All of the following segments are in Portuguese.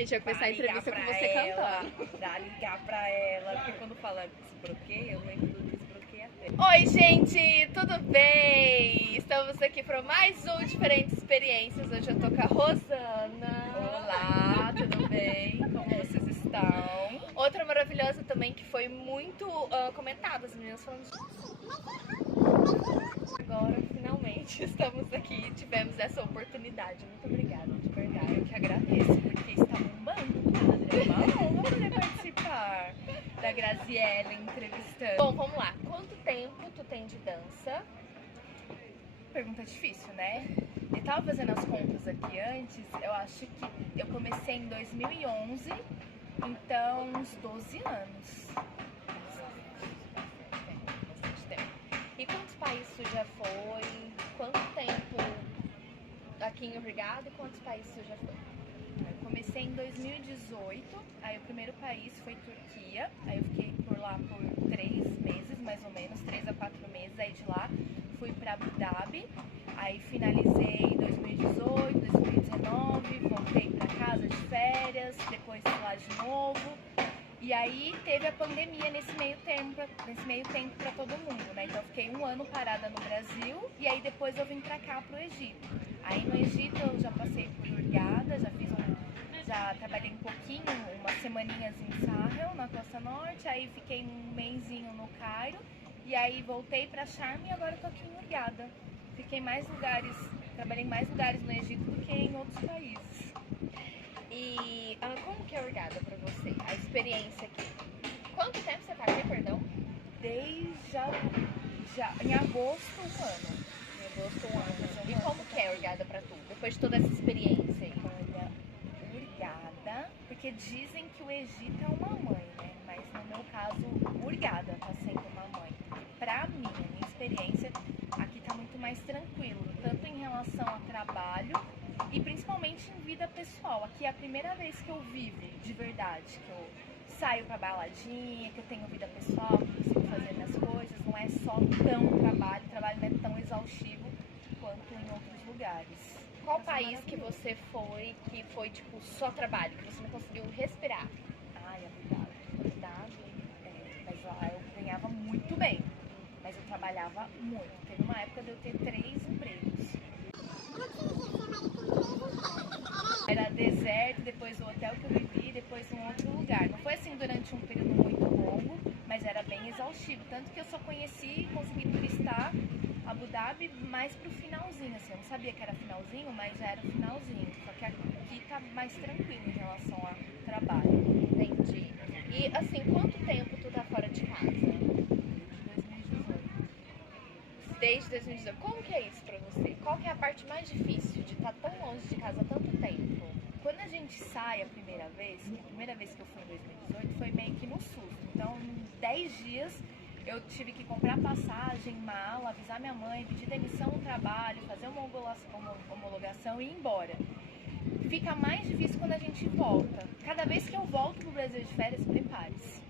gente vai começar a entrevista com você cantando. Pra ligar pra ela, porque quando fala desbloqueia, eu lembro do desbloqueia até. Oi, gente, tudo bem? Estamos aqui para mais um Diferentes Experiências. Hoje eu tô com a Rosana. Olá, tudo bem? Como vocês estão? Outra maravilhosa também que foi muito comentada, as meninas falando. Agora, finalmente, estamos aqui, tivemos essa oportunidade. Muito obrigada, de verdade. Eu que agradeço, porque está bombando, padre. É uma honra poder participar da Graziella entrevistando. Bom, vamos lá. Quanto tempo tu tem de dança? Pergunta difícil, né? Eu tava fazendo as contas aqui antes, eu acho que eu comecei em 2011, então uns 12 anos. Bastante tempo. E quantos países tu já foi? Quanto tempo aqui em Obrigado e quantos países tu já foi? Eu comecei em 2018, aí o primeiro país foi Turquia, aí eu fiquei por lá por 3 meses, mais ou menos, 3 a 4 meses, aí de lá fui pra Abu Dhabi, aí finalizei em 2018, 2019, voltei pra casa de férias, depois fui lá de novo. E aí teve a pandemia nesse meio tempo pra todo mundo, né? Então eu fiquei um ano parada no Brasil e aí depois eu vim pra cá, pro Egito. Aí no Egito eu já passei por Hurghada, já trabalhei um pouquinho, umas semaninhas em Sahel, na Costa Norte, aí fiquei um mesinho no Cairo e aí voltei pra Sharm e agora tô aqui em Hurghada. Trabalhei em mais lugares no Egito do que em outros países. E como que é Hurghada pra você? A experiência aqui. Quanto tempo você tá aqui, perdão? Desde já em agosto, um ano. Em agosto, um ano. E como que é Hurghada pra tu? Depois de toda essa experiência aí. Olha, Hurghada, porque dizem que o Egito é uma mãe, né? Mas no meu caso, Hurghada tá sendo uma mãe. Porque pra mim, a minha experiência, aqui tá muito mais tranquilo. Tanto em relação a trabalho e principalmente em vida pessoal. Aqui é a primeira vez que eu vivo de verdade, que eu saio pra baladinha, que eu tenho vida pessoal, que eu consigo fazer minhas coisas, não é só tão trabalho, o trabalho não é tão exaustivo quanto em outros lugares. Qual país que você foi que foi tipo só trabalho, que você não conseguiu respirar? Ai, Abu Dhabi, mas lá eu ganhava muito bem, mas eu trabalhava muito. Teve uma época de eu ter 3 empregos. Era deserto, depois o hotel que eu vivi, depois um outro lugar. Não foi assim durante um período muito longo, mas era bem exaustivo. Tanto que eu só consegui turistar Abu Dhabi mais pro finalzinho, assim. Eu não sabia que era finalzinho, mas já era finalzinho. Só que aqui tá mais tranquilo em relação ao trabalho. Entendi. E assim, quanto tempo tu tá fora de casa? Desde 2018. Como que é isso pra você? Qual que é a parte mais difícil de estar tão longe de casa há tanto tempo? Quando a gente sai a primeira vez que eu fui em 2018, foi meio que no susto. Então, em 10 dias, eu tive que comprar passagem, mala, avisar minha mãe, pedir demissão no trabalho, fazer uma homologação e ir embora. Fica mais difícil quando a gente volta. Cada vez que eu volto pro Brasil de férias, prepare-se.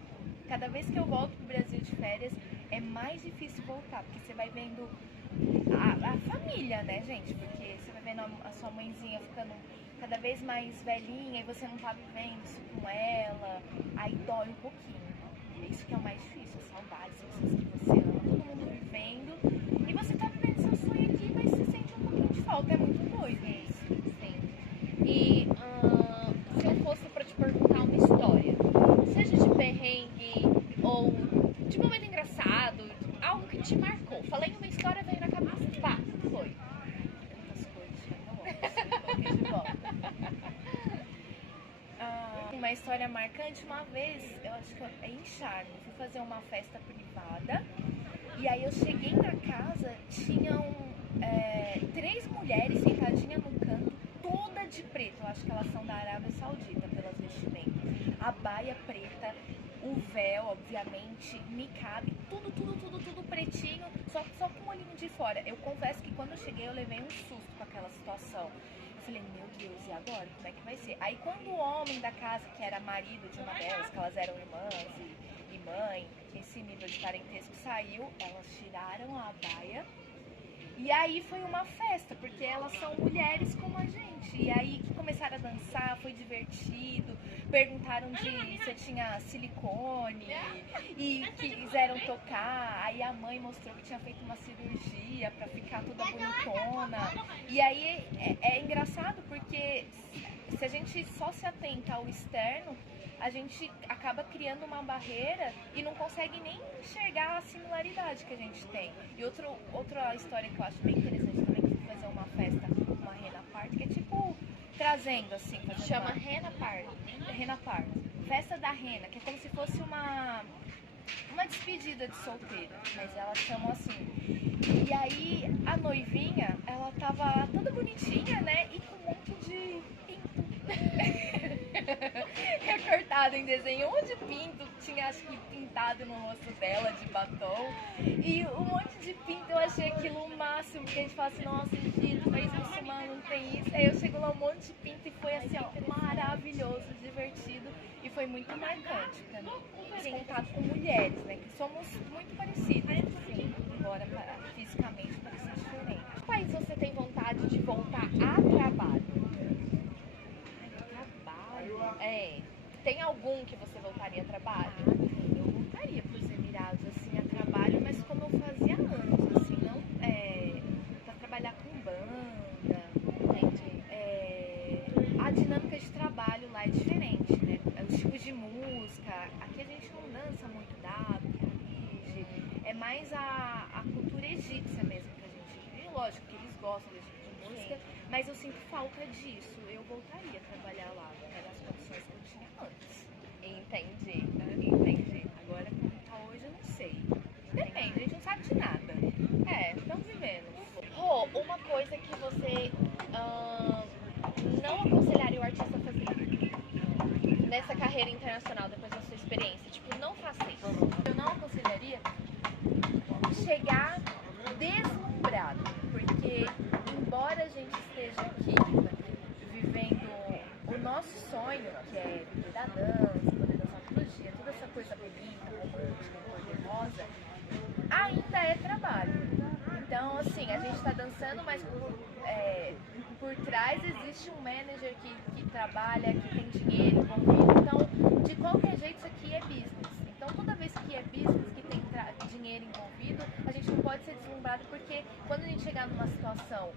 Cada vez que eu volto pro Brasil de férias, é mais difícil voltar, porque você vai vendo a família, né, gente? Porque você vai vendo a sua mãezinha ficando cada vez mais velhinha e você não tá vivendo isso com ela, aí dói um pouquinho. E é isso que é o mais difícil, a saudade, as pessoas que você ama, todo mundo vivendo, e você tá vivendo seu sonho aqui, mas você sente um pouquinho de falta, é muito doido isso. Sim. E se eu fosse pra te perguntar uma história, seja de perrengue ou de momento engraçado, algo que te marcou. Falei uma história, veio na cabeça. Pá, foi. Muitas coisas, coloquei de volta. Uma história marcante, uma vez, eu acho que em Sharm, fui fazer uma festa privada e aí eu cheguei na casa, tinham 3 mulheres sentadinhas no canto, toda de preto. Eu acho que elas são da Arábia Saudita, pelas vestimentas. A baia preta, o véu, obviamente, niqab, tudo pretinho, só com o olhinho de fora. Eu confesso que quando eu cheguei eu levei um susto com aquela situação. Eu falei, meu Deus, e agora? Como é que vai ser? Aí quando o homem da casa, que era marido de uma delas, que elas eram irmãs e mãe, esse nível de parentesco saiu, elas tiraram a baia. E aí foi uma festa, porque elas são mulheres como a gente. E aí que começaram a dançar, foi divertido. Perguntaram se eu tinha silicone e quiseram tocar. Aí a mãe mostrou que tinha feito uma cirurgia pra ficar toda bonitona. E aí é engraçado porque se a gente só se atenta ao externo, a gente acaba criando uma barreira e não consegue nem enxergar a similaridade que a gente tem. E outra história que eu acho bem interessante também, que foi fazer uma festa, uma Rena Party, que é tipo trazendo assim, Chama Rena Party. Rena Party. Festa da Rena, que é como se fosse uma despedida de solteira, mas elas chamam assim. E aí a noivinha, ela tava toda bonitinha, né? E com um monte de pinto. Recortado em desenho, um monte de pinto, tinha acho que pintado no rosto dela de batom. E um monte de pinto, eu achei aquilo o máximo, porque a gente fala assim, nossa, Egito, país muçulmano, não tem isso. Aí eu chego lá, um monte de pinto e foi assim, ó, maravilhoso, divertido e foi muito marcante pra mim. Esse contato com mulheres, né, que somos muito parecidas, assim, embora fisicamente pareçam diferentes. Que país você tem vontade de voltar a trabalho? É. Tem algum que você voltaria a trabalho? Eu voltaria para os Emirados, assim, a trabalho, mas como eu fazia anos, assim, não para trabalhar com banda, Entendi. a dinâmica de trabalho lá é diferente, né? Os tipos de música, aqui a gente não dança muito dab, é mais a cultura egípcia mesmo que a gente, e lógico que eles gostam desse tipo de música, mas eu sinto falta disso, eu voltaria a trabalhar lá, eram as condições que eu tinha antes. Entendi. Agora, como tá hoje, eu não sei. Depende, a gente não sabe de nada. Estamos vivendo. Rô, uma coisa que você não aconselharia o artista a fazer nessa carreira internacional, depois da sua experiência? Tipo, não faça isso. Eu não aconselharia chegar deslumbrado, porque embora a gente esteja aqui vivendo o nosso sonho, que é viver da dança, poder dançar todo dia, toda essa coisa bonita, romântica, poderosa, ainda é trabalho. Então, assim, a gente está dançando, mas por trás existe um manager que trabalha, que tem dinheiro envolvido. Então, de qualquer jeito, isso aqui é business. Então, toda vez que é business, que tem dinheiro envolvido, a gente não pode ser deslumbrado, porque quando a gente chegar numa situação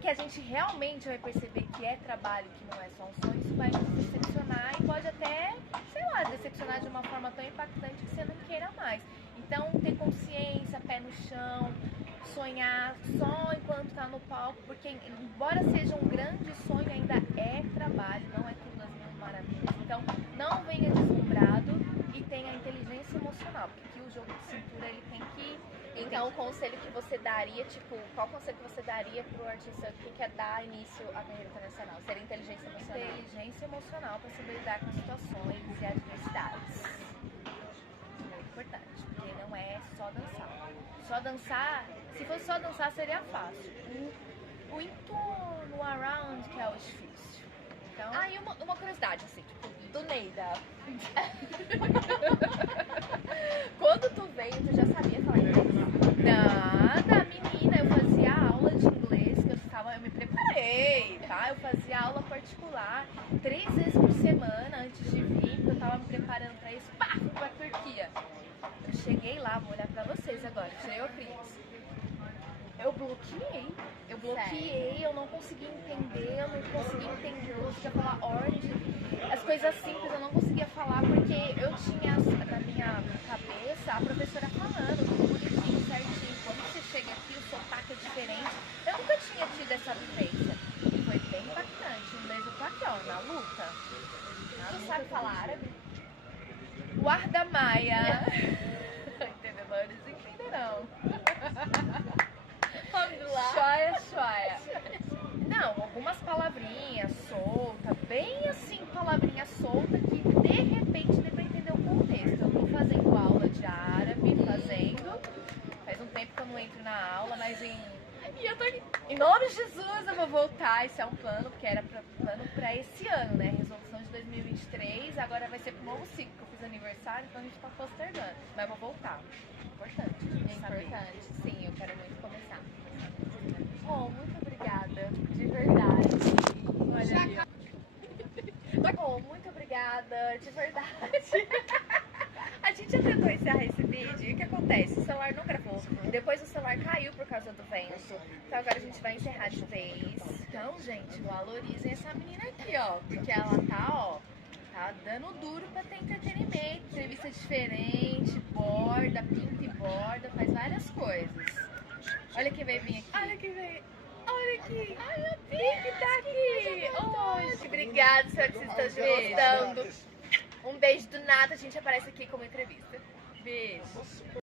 que a gente realmente vai perceber que é trabalho, que não é só um sonho, isso vai nos decepcionar e pode até, sei lá, decepcionar de uma forma tão impactante que você não queira mais. Então, ter consciência, pé no chão, sonhar só enquanto tá no palco, porque embora seja um grande sonho, ainda é trabalho, não é tudo as mil maravilhas. Então, não venha deslumbrado e tenha inteligência emocional, porque aqui o jogo de cintura, ele tem que... Então, o conselho que você daria, tipo, qual conselho que você daria pro artista que quer dar início à carreira internacional? Seria inteligência emocional? Inteligência emocional para saber lidar com situações e adversidades. Muito importante, porque não é só dançar. Só dançar, se fosse só dançar seria fácil. O entorno, around, que é o difícil. Então... Ah, e uma curiosidade, assim, tipo, do Neida. Quando tu veio, tu já sabia falar inglês? Nada, menina, eu fazia aula de inglês, eu me preparei, tá? Eu fazia aula particular 3 vezes por semana antes de vir, porque eu tava me preparando pra isso, pá, fui pra Turquia. Eu cheguei lá, vou olhar pra vocês agora, tirei o óculos. Eu bloqueei, eu não consegui entender, eu não conseguia falar orange, as coisas simples eu não conseguia falar porque eu tinha na minha cabeça a professora falando tudo bonitinho, certinho. Quando você chega aqui, o sotaque é diferente. Eu nunca tinha tido essa vivência e foi bem impactante. Um beijo, eu tô aqui, ó, na luta. Tu sabe falar árabe? Guarda Maia. Entendeu? Eles entenderão. Choia. Não, algumas palavrinhas soltas, bem assim, palavrinha solta que de repente dê pra entender o contexto. Eu tô fazendo aula de árabe, faz um tempo que eu não entro na aula, mas em nome de Jesus eu vou voltar. Esse é um plano, porque era plano pra esse ano, né? Resolução de 2023, agora vai ser pro novo ciclo, que eu fiz aniversário, então a gente tá postergando. Mas eu vou voltar. Importante, Importante, sim, eu quero muito começar. Oh, muito obrigada, de verdade. de verdade. A gente já tentou encerrar esse vídeo e o que acontece? O celular não gravou. Depois o celular caiu por causa do vento. Então agora a gente vai encerrar de vez. Então, gente, valorizem essa menina aqui, ó. Porque ela tá dando duro pra ter entretenimento. Entrevista diferente, borda, pinta e borda, faz várias coisas. Olha quem veio vir aqui. Olha quem veio. Olha aqui. Ai, meu Deus, tá aqui. Hoje. Obrigada, espero que vocês estejam gostando. Um beijo do nada, a gente aparece aqui como entrevista. Beijo.